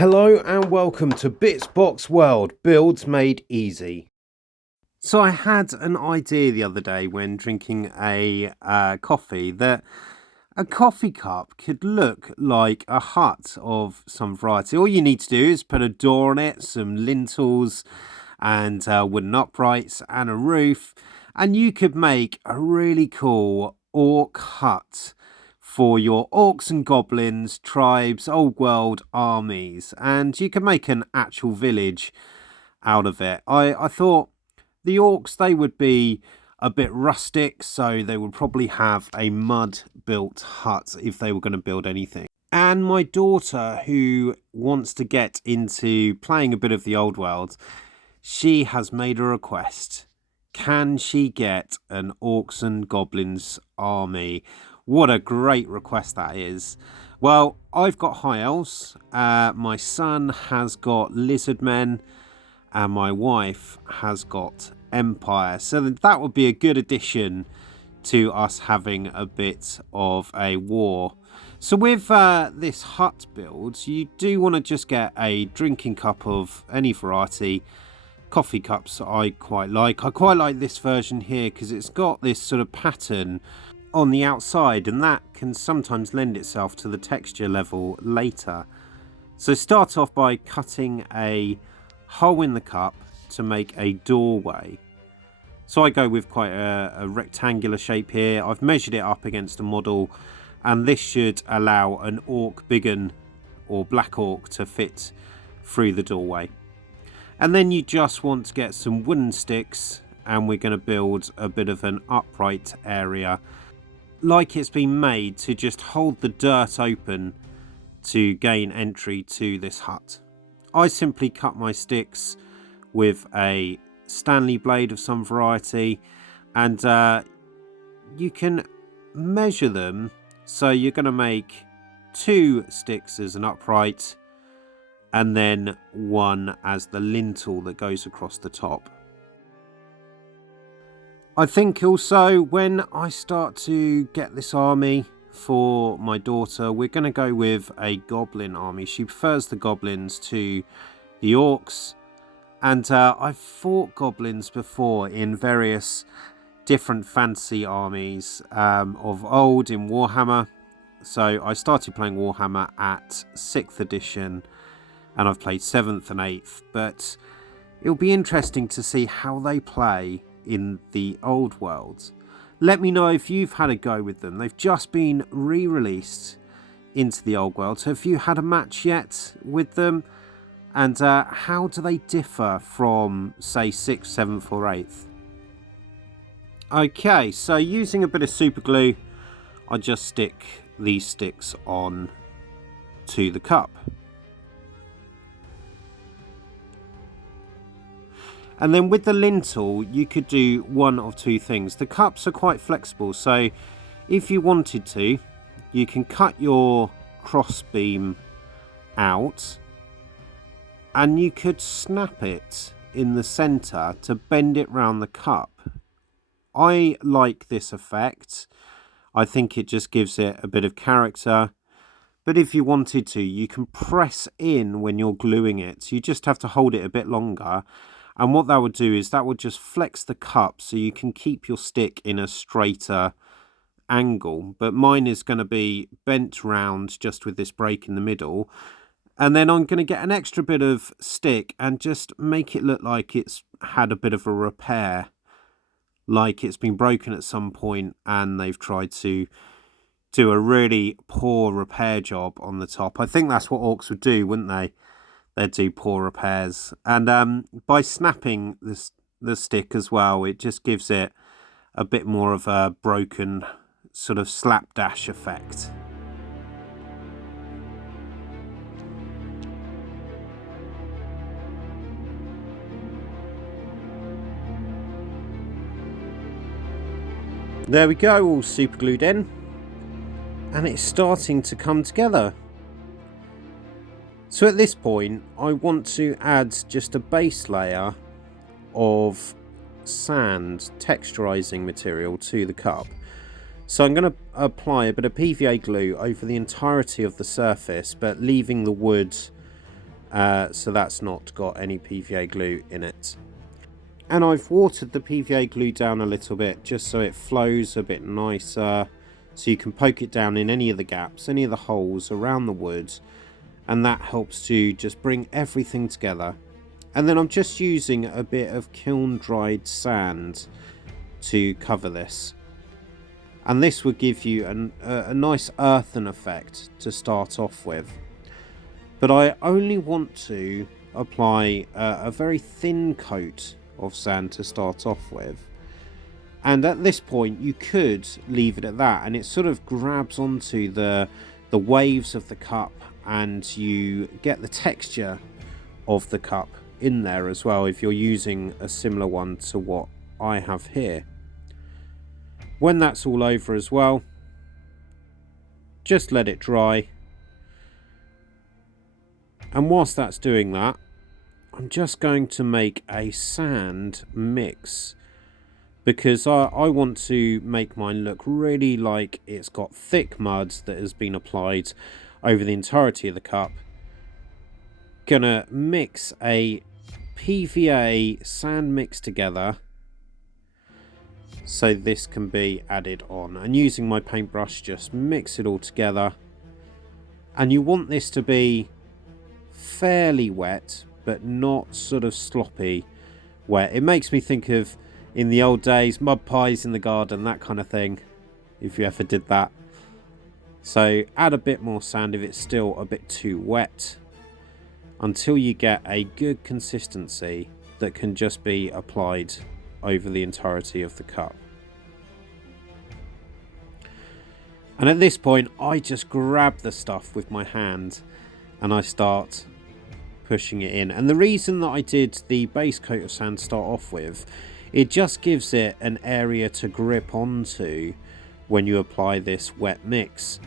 Hello and welcome to Bitsbox World, builds made easy. So I had an idea the other day when drinking a coffee that a coffee cup could look like a hut of some variety. All you need to do is put a door on it, some lintels and wooden uprights and a roof, and you could make a really cool Orc Hut for your Orcs and Goblins, tribes, Old World armies, and you can make an actual village out of it. I thought the Orcs, they would be a bit rustic, so they would probably have a mud built hut if they were going to build anything. And my daughter, who wants to get into playing a bit of the Old World, she has made a request. Can she get an Orcs and Goblins army? What a great request that is. Well, I've got High Elves, my son has got Lizard Men, and my wife has got Empire. So that would be a good addition to us having a bit of a war. So with this hut build, you do want to just get a drinking cup of any variety. Coffee cups I quite like. I quite like this version here because it's got this sort of pattern on the outside, and that can sometimes lend itself to the texture level later. So start off by cutting a hole in the cup to make a doorway. So I go with quite a rectangular shape here. I've measured it up against a model, and this should allow an orc biggin or black orc to fit through the doorway. And then you just want to get some wooden sticks, and we're going to build a bit of an upright area like it's been made to just hold the dirt open to gain entry to this hut. I simply cut my sticks with a Stanley blade of some variety, and you can measure them. So you're going to make 2 sticks as an upright and then 1 as the lintel that goes across the top. I think also when I start to get this army for my daughter, we're going to go with a goblin army. She prefers the goblins to the orcs, and I've fought goblins before in various different fantasy armies of old in Warhammer. So I started playing Warhammer at 6th edition, and I've played 7th and 8th, but it'll be interesting to see how they play in the Old World. Let me know if you've had a go with them. They've just been re-released into the Old World, so have you had a match yet with them? And how do they differ from, say, 6th, 7th or 8th? Okay, so using a bit of super glue, I just stick these sticks on to the cup. And then with the lintel, you could do one of 2 things. The cups are quite flexible, so if you wanted to, you can cut your cross beam out and you could snap it in the center to bend it round the cup. I like this effect. I think it just gives it a bit of character. But if you wanted to, you can press in when you're gluing it. You just have to hold it a bit longer. And what that would do is that would just flex the cup so you can keep your stick in a straighter angle. But mine is going to be bent round just with this break in the middle. And then I'm going to get an extra bit of stick and just make it look like it's had a bit of a repair. Like it's been broken at some point and they've tried to do a really poor repair job on the top. I think that's what orcs would do, wouldn't they? They'd do poor repairs. And by snapping the stick as well, it just gives it a bit more of a broken sort of slapdash effect. There we go, all super glued in. And it's starting to come together. So at this point, I want to add just a base layer of sand texturizing material to the cup. So I'm going to apply a bit of PVA glue over the entirety of the surface, but leaving the wood so that's not got any PVA glue in it. And I've watered the PVA glue down a little bit just so it flows a bit nicer, so you can poke it down in any of the gaps, any of the holes around the wood, and that helps to just bring everything together. And then I'm just using a bit of kiln dried sand to cover this, and this would give you a nice earthen effect to start off with. But I only want to apply a very thin coat of sand to start off with, and at this point you could leave it at that, and it sort of grabs onto the waves of the cup, and you get the texture of the cup in there as well if you're using a similar one to what I have here. When that's all over as well, just let it dry, and whilst that's doing that, I'm just going to make a sand mix, because I want to make mine look really like it's got thick mud that has been applied over the entirety of the cup. Gonna mix a PVA sand mix together so this can be added on, and using my paintbrush just mix it all together. And you want this to be fairly wet but not sort of sloppy wet. It makes me think of, in the old days, mud pies in the garden, that kind of thing, if you ever did that. So add a bit more sand if it's still a bit too wet, until you get a good consistency that can just be applied over the entirety of the cup. And at this point I just grab the stuff with my hand and I start pushing it in. And the reason that I did the base coat of sand to start off with, it just gives it an area to grip onto when you apply this wet mix.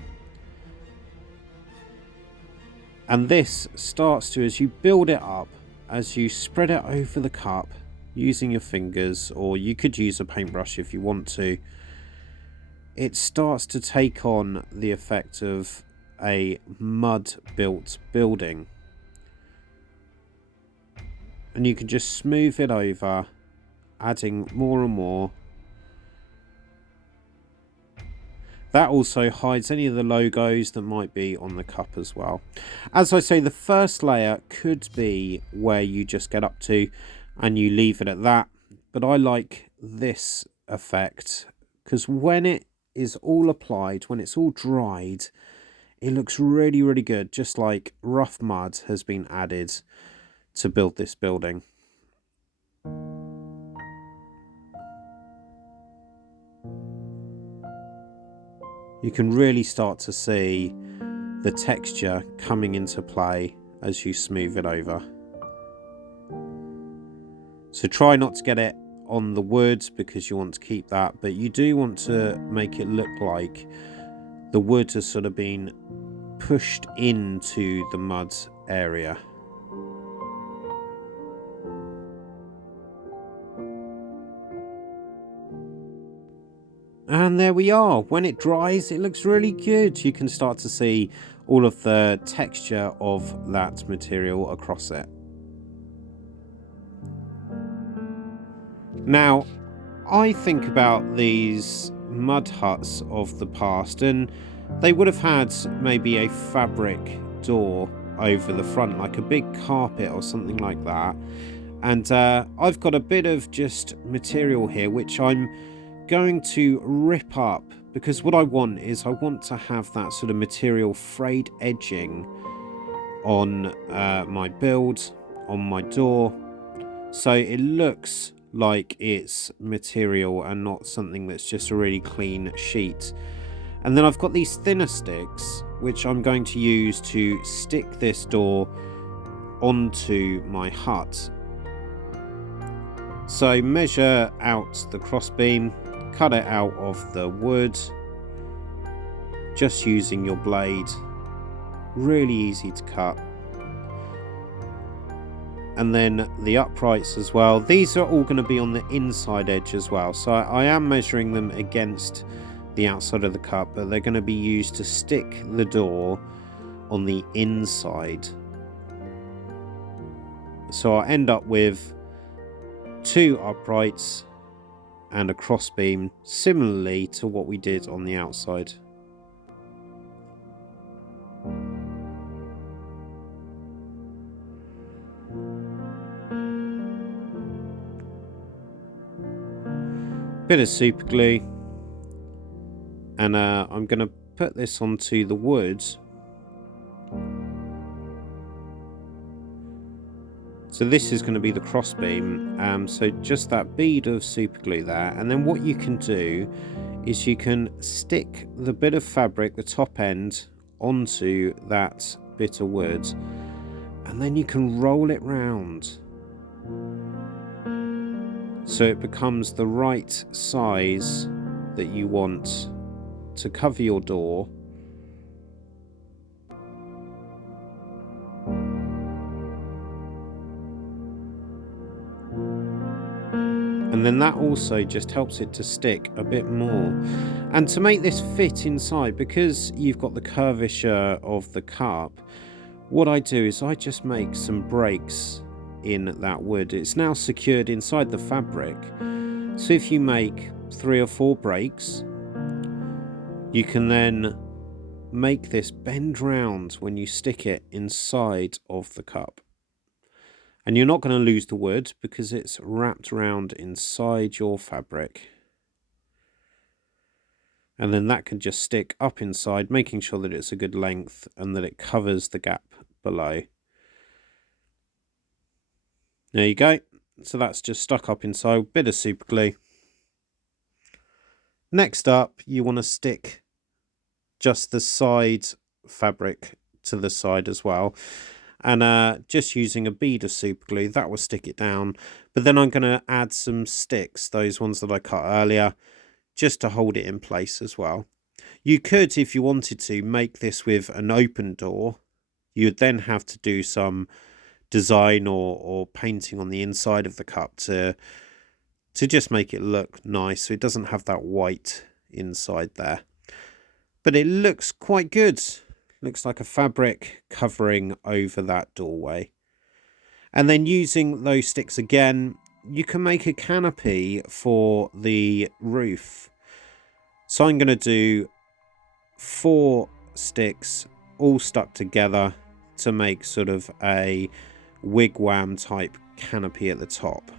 And this starts to, as you build it up, as you spread it over the cup using your fingers, or you could use a paintbrush if you want to, it starts to take on the effect of a mud built building. And you can just smooth it over, adding more and more. That also hides any of the logos that might be on the cup as well. As I say, the first layer could be where you just get up to and you leave it at that. But I like this effect because when it is all applied, when it's all dried, it looks really, really good. Just like rough mud has been added to build this building. You can really start to see the texture coming into play as you smooth it over. So try not to get it on the wood because you want to keep that, but you do want to make it look like the wood has sort of been pushed into the mud area. And there we are. When it dries, it looks really good. You can start to see all of the texture of that material across it. Now, I think about these mud huts of the past, and they would have had maybe a fabric door over the front, like a big carpet or something like that. And I've got a bit of just material here, which I'm going to rip up, because what I want is I want to have that sort of material frayed edging on my build, on my door, so it looks like it's material and not something that's just a really clean sheet. And then I've got these thinner sticks which I'm going to use to stick this door onto my hut. So measure out the crossbeam, cut it out of the wood, just using your blade, really easy to cut. And then the uprights as well, these are all going to be on the inside edge as well, so I am measuring them against the outside of the cup, but they're going to be used to stick the door on the inside. So I end up with 2 uprights and a crossbeam, similarly to what we did on the outside. Bit of super glue, and I'm going to put this onto the wood. So this is going to be the crossbeam, so just that bead of super glue there, and then what you can do is you can stick the bit of fabric, the top end, onto that bit of wood, and then you can roll it round so it becomes the right size that you want to cover your door. And then that also just helps it to stick a bit more. And to make this fit inside, because you've got the curvature of the cup, what I do is I just make some breaks in that wood. It's now secured inside the fabric. So if you make 3 or 4 breaks, you can then make this bend round when you stick it inside of the cup. And you're not going to lose the wood because it's wrapped around inside your fabric. And then that can just stick up inside, making sure that it's a good length and that it covers the gap below. There you go. So that's just stuck up inside, bit of super glue. Next up, you want to stick just the side fabric to the side as well. And just using a bead of super glue, that will stick it down. But then I'm going to add some sticks, those ones that I cut earlier, just to hold it in place as well. You could, if you wanted to, make this with an open door. You'd then have to do some design or painting on the inside of the cup to just make it look nice, so it doesn't have that white inside there. But it looks quite good. Looks like a fabric covering over that doorway. And then using those sticks again, you can make a canopy for the roof. So I'm going to do 4 sticks all stuck together to make sort of a wigwam type canopy at the top.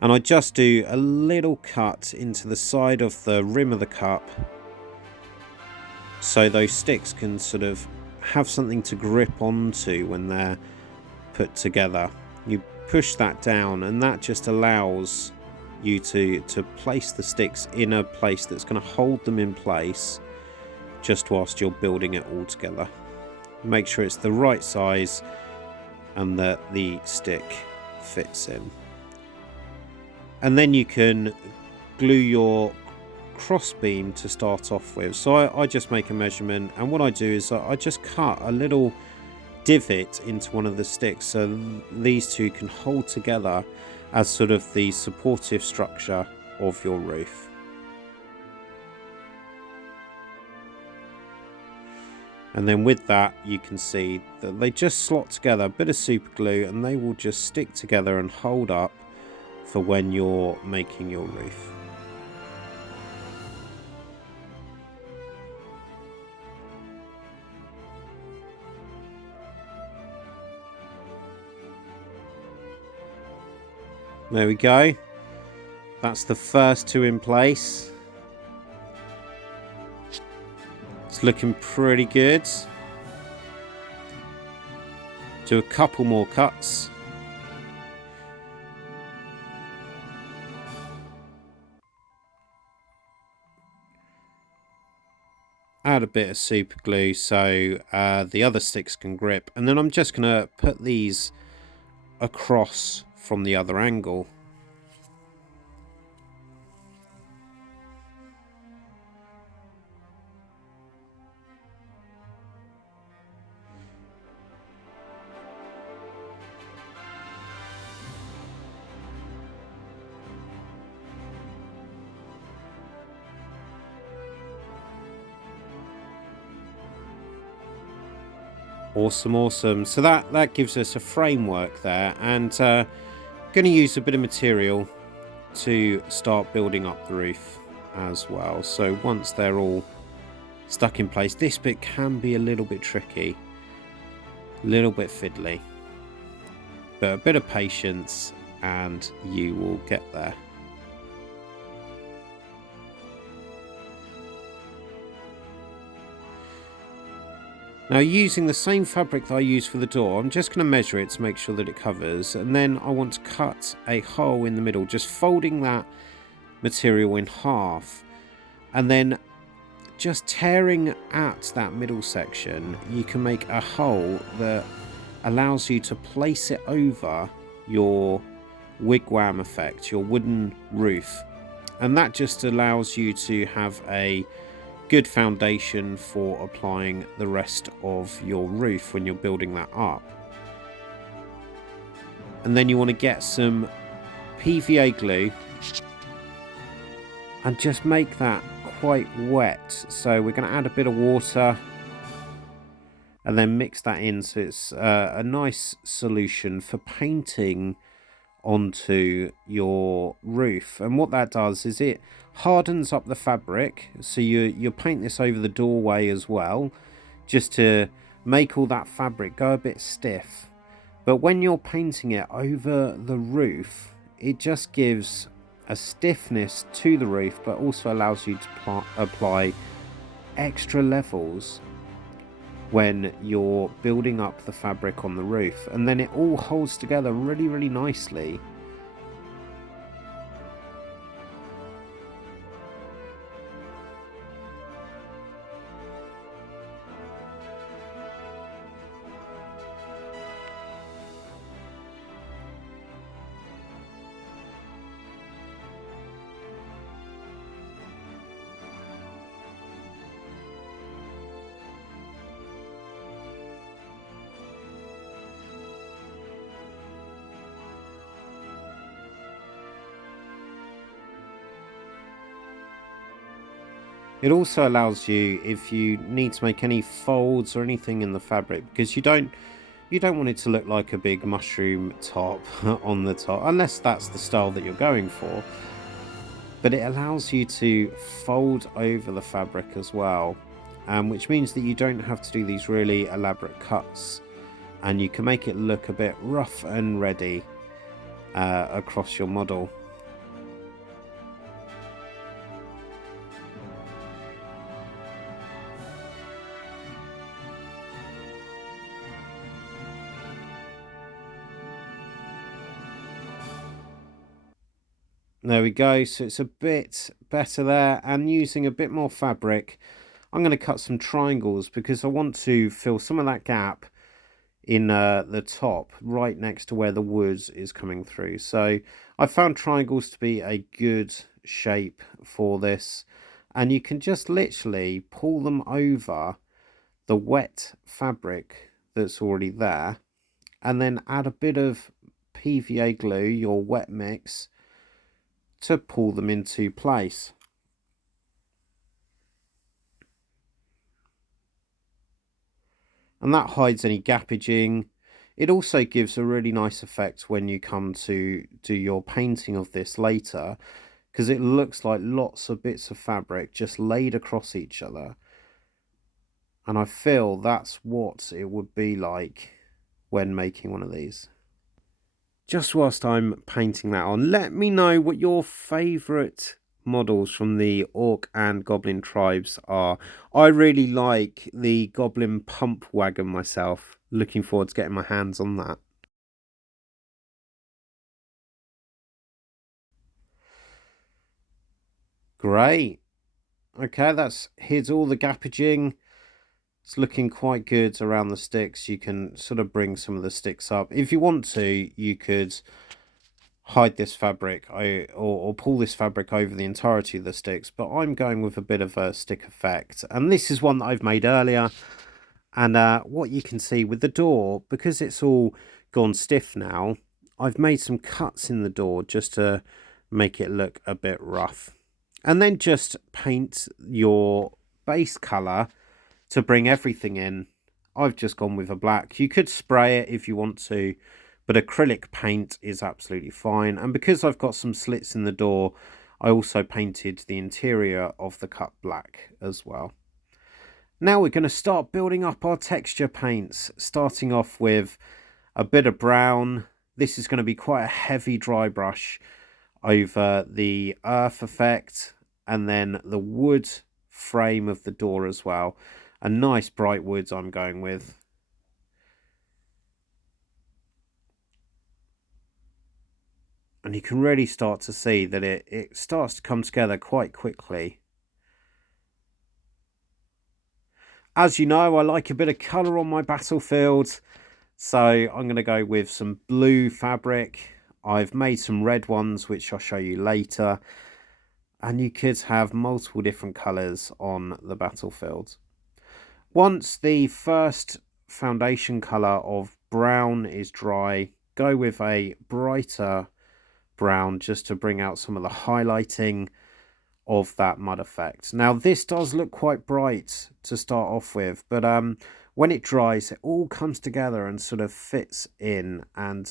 And I just do a little cut into the side of the rim of the cup, so those sticks can sort of have something to grip onto when they're put together. You push that down and that just allows you to place the sticks in a place that's going to hold them in place just whilst you're building it all together. Make sure it's the right size and that the stick fits in. And then you can glue your crossbeam to start off with. So I just make a measurement, and what I do is I just cut a little divot into one of the sticks so these two can hold together as sort of the supportive structure of your roof. And then with that, you can see that they just slot together, a bit of super glue, and they will just stick together and hold up for when you're making your roof. There we go. That's the first 2 in place. It's looking pretty good. Do a couple more cuts. Add a bit of super glue so the other sticks can grip, and then I'm just going to put these across from the other angle. Awesome. So that gives us a framework there, and going to use a bit of material to start building up the roof as well. So once they're all stuck in place, this bit can be a little bit tricky, a little bit fiddly, but a bit of patience and you will get there. Now, using the same fabric that I used for the door, I'm just going to measure it to make sure that it covers, and then I want to cut a hole in the middle, just folding that material in half, and then just tearing at that middle section, you can make a hole that allows you to place it over your wigwam effect, your wooden roof, and that just allows you to have a good foundation for applying the rest of your roof when you're building that up. And then you want to get some PVA glue and just make that quite wet. So we're going to add a bit of water and then mix that in so it's a nice solution for painting onto your roof. And what that does is it hardens up the fabric, so you paint this over the doorway as well, just to make all that fabric go a bit stiff. But when you're painting it over the roof, it just gives a stiffness to the roof, but also allows you to apply extra levels when you're building up the fabric on the roof, and then it all holds together really nicely. It also allows you, if you need to make any folds or anything in the fabric, because you don't want it to look like a big mushroom top on the top, unless that's the style that you're going for. But it allows you to fold over the fabric as well, which means that you don't have to do these really elaborate cuts, and you can make it look a bit rough and ready across your model. There we go, so it's a bit better there, and using a bit more fabric, I'm going to cut some triangles because I want to fill some of that gap in the top, right next to where the wood is coming through. So I found triangles to be a good shape for this, and you can just literally pull them over the wet fabric that's already there, and then add a bit of PVA glue, your wet mix, to pull them into place. And that hides any gappaging. It also gives a really nice effect when you come to do your painting of this later, because it looks like lots of bits of fabric just laid across each other. And I feel that's what it would be like when making one of these. Just whilst I'm painting that on, let me know what your favourite models from the Orc and Goblin tribes are. I really like the Goblin pump wagon myself. Looking forward to getting my hands on that. Great. Okay, that's here's all the gappaging. It's looking quite good around the sticks. You can sort of bring some of the sticks up. If you want to, you could hide this fabric or pull this fabric over the entirety of the sticks, but I'm going with a bit of a stick effect, and this is one that I've made earlier. And what you can see with the door, because it's all gone stiff now, I've made some cuts in the door just to make it look a bit rough, and then just paint your base color to bring everything in I've just gone with a black. You could spray it if you want to, but acrylic paint is absolutely fine. And because I've got some slits in the door, I also painted the interior of the cup black as well. Now we're going to start building up our texture paints, starting off with a bit of brown. This is going to be quite a heavy dry brush over the earth effect, and then the wood frame of the door as well. A nice bright wood I'm going with. And you can really start to see that it starts to come together quite quickly. As you know, I like a bit of colour on my battlefield, so I'm going to go with some blue fabric. I've made some red ones, which I'll show you later. And you could have multiple different colours on the battlefield. Once the first foundation colour of brown is dry, go with a brighter brown just to bring out some of the highlighting of that mud effect. Now this does look quite bright to start off with, but when it dries it all comes together and sort of fits in, and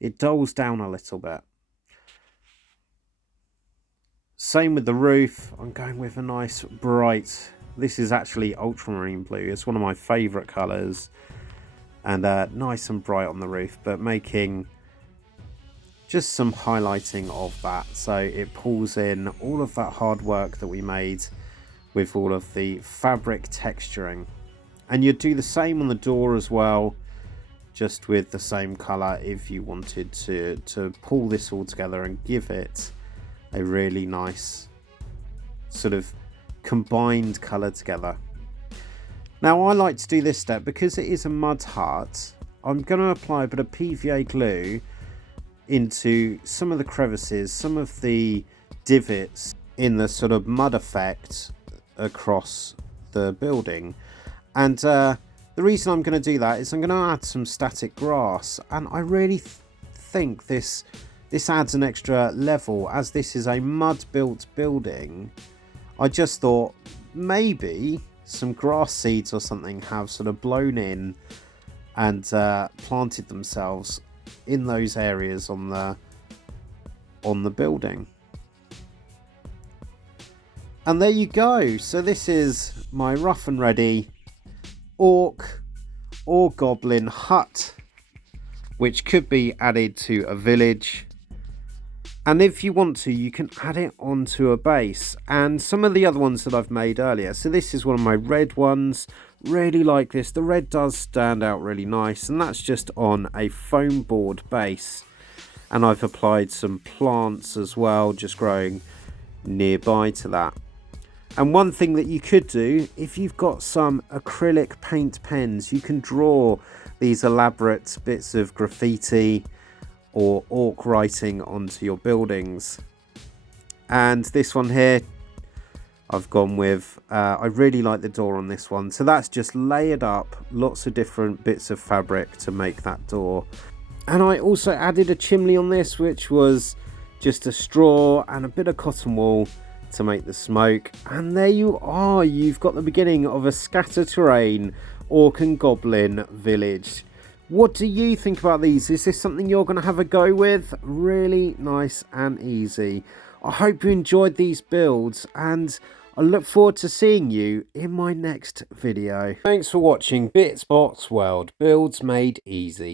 it dulls down a little bit. Same with the roof. I'm going with a nice bright, this is actually ultramarine blue, it's one of my favourite colours, and nice and bright on the roof, but making just some highlighting of that so it pulls in all of that hard work that we made with all of the fabric texturing. And you'd do the same on the door as well, just with the same colour if you wanted to pull this all together and give it a really nice sort of combined colour together. Now I like to do this step because it is a mud hut. I'm going to apply a bit of PVA glue into some of the crevices, some of the divots in the sort of mud effect across the building. And the reason I'm going to do that is I'm going to add some static grass, and I really think this adds an extra level. As this is a mud built building, I just thought maybe some grass seeds or something have sort of blown in and planted themselves in those areas on the building. And there you go. So this is my rough and ready Orc or Goblin hut, which could be added to a village. And if you want to, you can add it onto a base. And some of the other ones that I've made earlier. So this is one of my red ones. Really like this. The red does stand out really nice. And that's just on a foam board base. And I've applied some plants as well, just growing nearby to that. And one thing that you could do, if you've got some acrylic paint pens, you can draw these elaborate bits of graffiti or orc writing onto your buildings. And this one here I've gone with, I really like the door on this one, so that's just layered up lots of different bits of fabric to make that door. And I also added a chimney on this, which was just a straw and a bit of cotton wool to make the smoke. And there you are, you've got the beginning of a scatter terrain Orc and Goblin village. What do you think about these? Is this something you're going to have a go with? Really nice and easy. I hope you enjoyed these builds, and I look forward to seeing you in my next video. Thanks for watching Bits Box World Builds Made Easy.